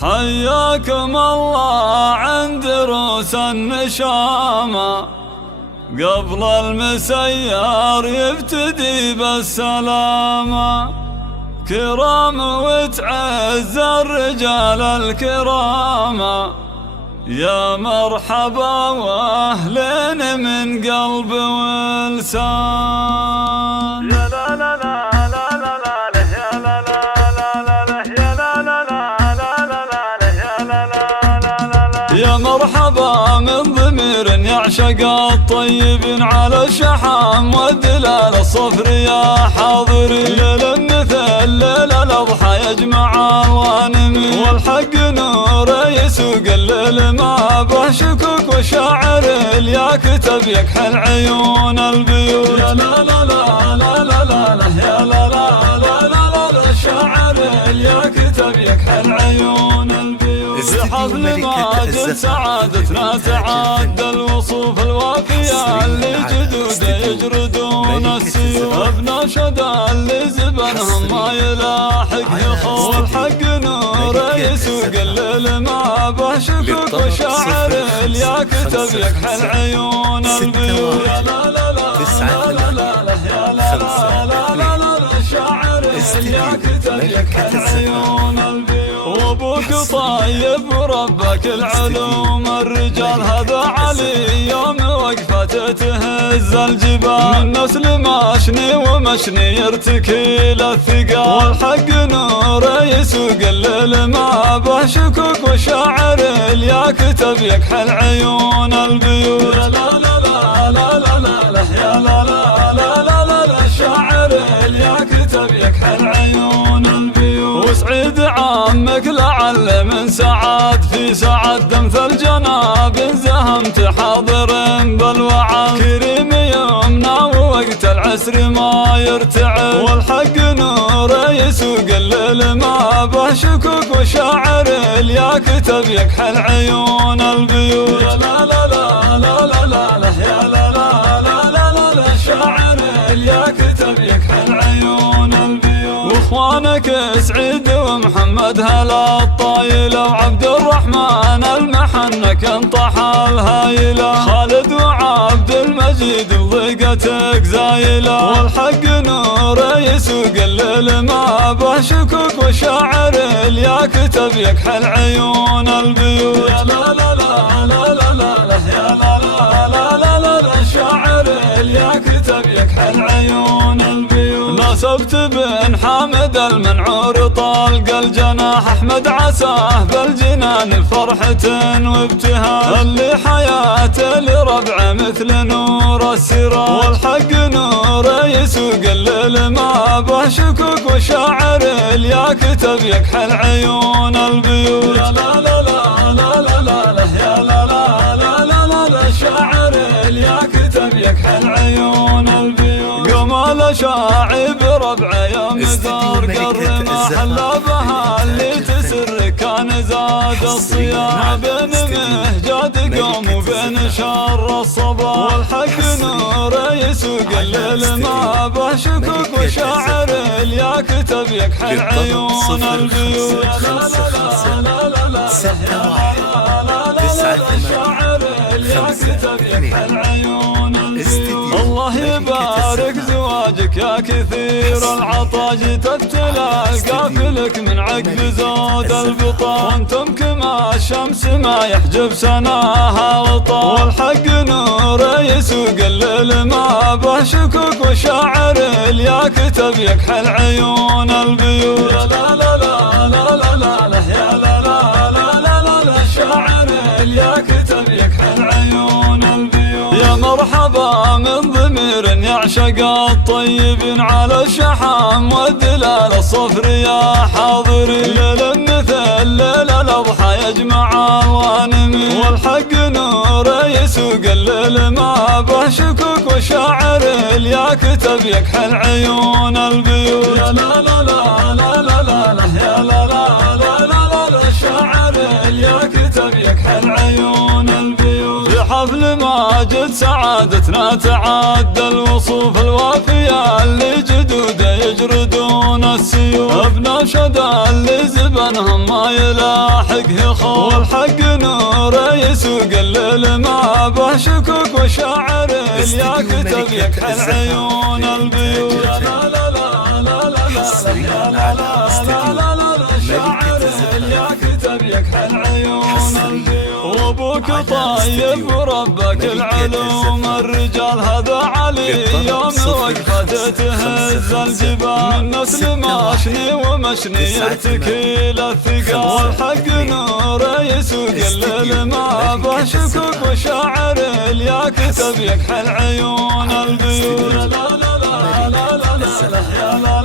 حياكم الله عند رؤوس النشامة، قبل المسيار يبتدي بالسلامة. كرام وتعز الرجال الكرامة، يا مرحبا واهلين من قلب ولسان. يا لا لا لا لا لا لا يا لا لا لا لا يا لا لا لا لا لا يا لا لا لا لا. يا مرحبا من ضمير يعشق الطيبين على الشحام والدلال الصفر يا حاضرين. ليلة مثل ليلة الأضحى يجمع الغانمين، والحق نور يسوق الليل ما به شكوك، وشاعر يا كتب يكحل عيون البيوت. يا لا لا لا لا لا لا يا لا لا لا لا شاعر يا كتب يكحل عيون البيوت. في حفل ماجد سعادتنا تعدى الوصوف الوافية، اللي جدوده يجردون السيوف. بنشد اللي زبنهم ما يلاحق يخوف، والحق نور يسوق الليل ما به شكوك، وشاعر يا كتب يكحل عيون البيوت. يا لا لا لا لا لا يا لا لا لا لا شاعر يا كتب يكحل عيون البيوت. وابوك طيب وربك العلوم الرجال، هذا علي يوم وقفته تهز الجبال. من نسل ماشني ومشني يرتكي للثقال، والحق نور يسوق الليل ما به شكوك، وشاعر يا كتب يكحل عيون البيوت. يا لا لا لا لا لا لا يا لا لا لا لا لا شاعر يا كتب يكحل عيون البيوت. وسعيد عمك لعل من سعد في سعد مثل جناب زهمت حاضر بالوعد. كريم يمنى ووقت العسر ما يرتعد، والحق نور يسوق الليل ما به شكوك، وشاعر يا كتب يكحل عيون البيوت. يا لا لا لا لا لا لا يا لا لا لا لا شاعر يا كتب يكحل عيون البيوت. واخوانك سعيد ومحمد هلا الطايلة، وعبد الرحمن المحنك انطح الهايلة. خالد وعبد المجيد وضيقتك زايلة، والحق نور يسوق الليل ما به شكوك، وشاعر يا كتب يكحل عيون البيوت. يا لا لا لا لا لا لا يا لا لا لا لا لا شاعر يا كتب يكحل عيون البيوت. ناسبت بن حامد المنعور طلق الجناح، احمد عساه بالجنان فرحة وابتهاج، اللي حياته لربعه مثل نور السراج. والحق نور يسوق الليل ما به شكوك، وشاعر يا كتب يكحل عيون البيوت. يا لا لا لا لا لا لا يا لا لا لا لا شاعر يا كتب يكحل عيون البيوت. قمال شاعب ربعه يوم زار قر ما حلا بها، اللي تسر كان زاد الصيام بين مهجاد قوم وبين شر الصباح. والحق نور يسوق الليل ما به شكوك، وشاعر يا كتب يكحل عيون البيوت. يا لا لا لا لا لا شاعر يا كتب يكحل عيون البيوت. الله يبارك زواجك يا كثير العطا، جيتك تلاقى لك من عقب زود البطا. وانتم كما الشمس ما يحجب سناها غطا، والحق نور يسوق الليل ما به شكوك، وشاعر يا كتب يكحل عيون البيوت. يا لا لا لا لا لا لا يا لا لا لا لا شاعر يا كتب يكحل عيون البيوت. يا مرحبا من ضمير يعشق الطيبين على الشحام والدلال الصفر يا حاضرين. ليلة مثل ليلة الأضحى يجمع الغانمين، والحق نور يسوق الليل ما به شكوك، وشاعر يا كتب يكحل عيون البيوت. يا لا لا لا لا لا لا يا لا لا لا لا شاعر يا كتب يكحل عيون البيوت. في حفل ما واجد سعادتنا تعدى الوصوف الوافية اللي جدوده يجردون السيوف ابن شدا اللي زبنهم ما يلاحقه خوف والحق نوره يسوق الليل ما به شكوك وشاعر يا كتب يكحل عيون البيوت لا لا لا لا لا لا لا لا لا شاعر يا كتب يكحل عيون البيوت وابوك طيب وربك العلوم الرجال هذا علي يوم وقفته تهز الجبال من نسل ماشني ومشني يرتكي للثقال والحق نوره يسوق الليل ما به شكوك وشاعر يا كتب يكحل عيون البيوت لا لا لا لا لا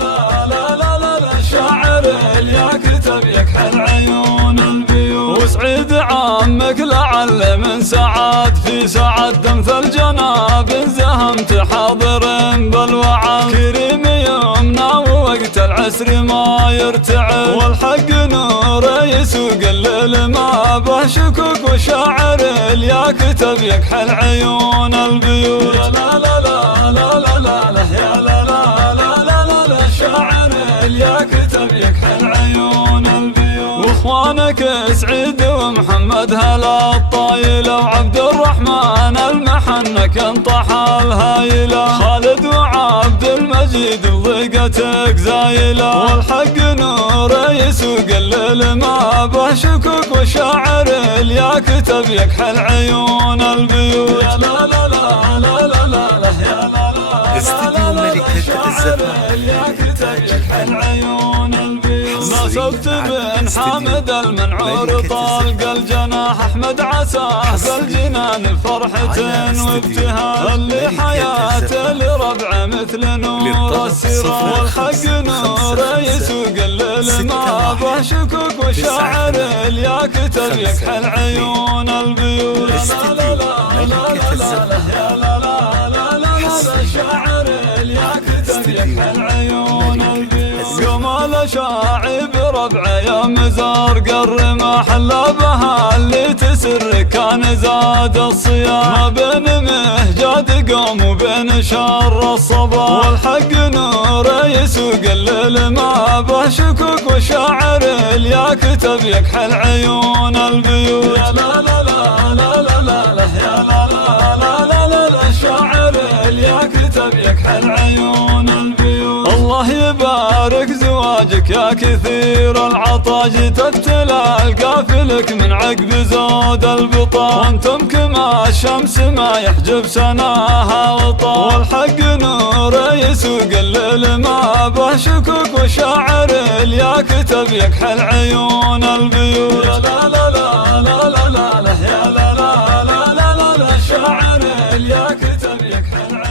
لا لا لا لا شاعر يا كتب يكحل عيون البيوت وسعيد عمك لعل من سعد في سعد مثل جناب زهمت حاضر بالوعد كريم يمنى ووقت العسر ما يرتعد والحق نوره يسوق الليل ما به شكوك وشاعر يا كتب يكحل عيون البيوت لا لا لا لا لا لا لا يا لا لا لا لا لا شاعر يا كتب يكحل عيون البيوت واخوانك سعيد ومحمد هلا الطايله وعبد الرحمن المحنك انطح الهايله خالد وعبد المجيد وضيقتك زايله والحق نوره يسوق الليل ما به شكوك وشاعر يا كتب يكحل عيون البيوت لا لا لا لا لا لا يا لا لا استديو ملكة الزمان يا كتب يكحل عيون البيوت نصبت بن حامد المنعور طلق الجناح احمد عساه بالجنان فرحة وابتهاج اللي حياته لربعه مثل نور السراج والحق نوره يسوق الليل ما به شكوك وشاعر يا كتب يكحل عيون البيوت لا لا لا لا لا يا لا لا لا لا شاعر يا كتب يكحل عيون البيوت قمال شاعي بربعه يا مزار الرماح لا بها اللي تسر كان زاد الصيام ما بين مهجاد قوم وبين شر الصباح والحق نوره يسوق الليل ما به شكوك وشاعر يا كتب يكحل عيون البيوت لا لا لا لا لا لا يا لا لا لا لا لا شاعر يا كتب يكحل عيون البيوت الله يبارك زواجك يا كثير العطا جيت ابتلى القافلك من عقب زود البطا وانتم كما الشمس ما يحجب سناها وطا والحق نوره يسوق الليل ما به شكوك وشاعر يا كتب يكحل عيون البيوت لا لا لا لا لا لا يا لا لا لا لا لا شاعر يا كتب يكحل